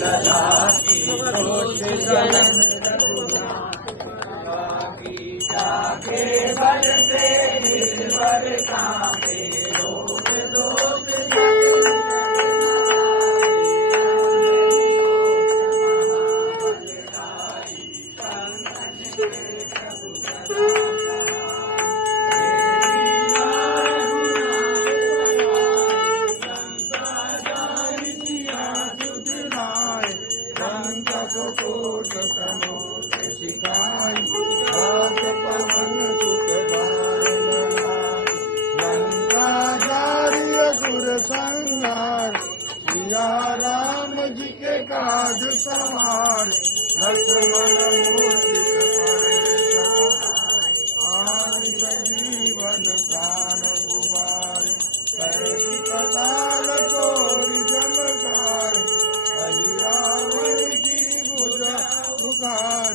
लला की सोच जलन जाके बल से निर्भर कांपे लोक लोक शिखाई बात पवन सुत लंका जारी असुर संहार सिया राम जी के काज सवार लक्ष्मण मूर्ति जीवन प्राण गुबार कैदी पताल तोरी जमकार रावण की भुजा पुकार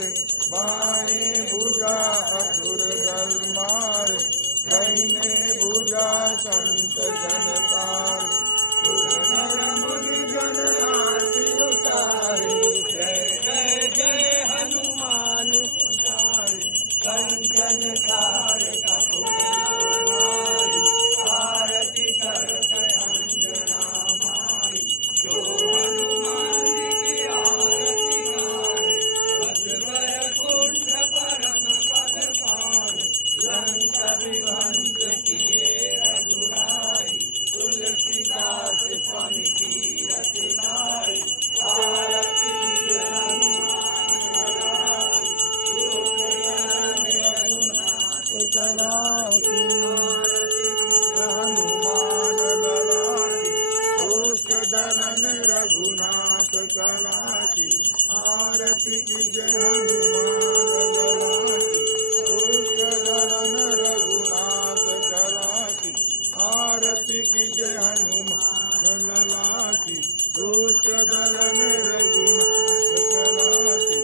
बाएं भुजा असुर दल मार दाहिने भुजा संत जन तार मुनि जन आरती उतारे जय जय जय हनुमान उतारे कंचन तार आरती कर अंजना माई जो हनुमान जी की आरती गाए कुंड परम पद पार लंका विध्वंस किए रघुराई तुलसीदास स्वामी की रति गाए आरती हनुमान ललाकी दुष्ट दलन रघुनाथ कलाकी आरती की जय हनुमान दुष्ट दलन रघुनाथ कलाकी आरती की जय हनुमान ललाकी दुष्ट दलन रघुनाथ कलाकी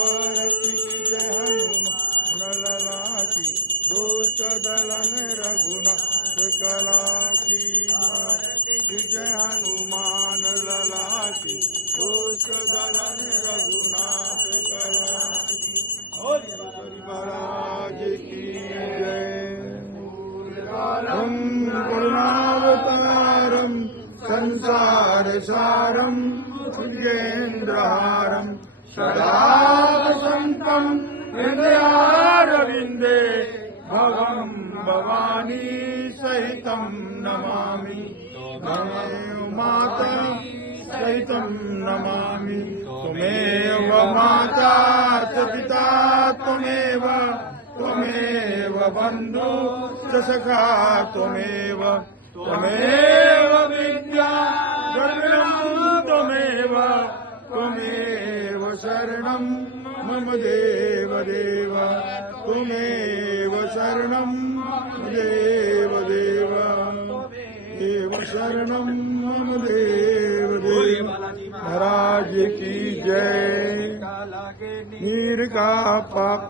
आरती की जय हनुमान ललाकी दुष्ट दलन रघुनाथ कलाकी जय हनुमान ललाकी दुष्ट दलन रघुनाथ कलाकी महाराज की जय। करुणावतारम संसार सारम भुजगेन्द्रहारम सदा वसंतम हृदयारविंदे भवं भवानी सहितं नमामि त्वमेव माता सहितं नमामि त्वमेव माता च पिता त्वमेव बन्धु च सखा त्वमेव विद्या द्रविणं त्वमेव शरणं मम देव त्वमेव शरणं देव शरणं मम देव महाराज की जय। नीर का पाप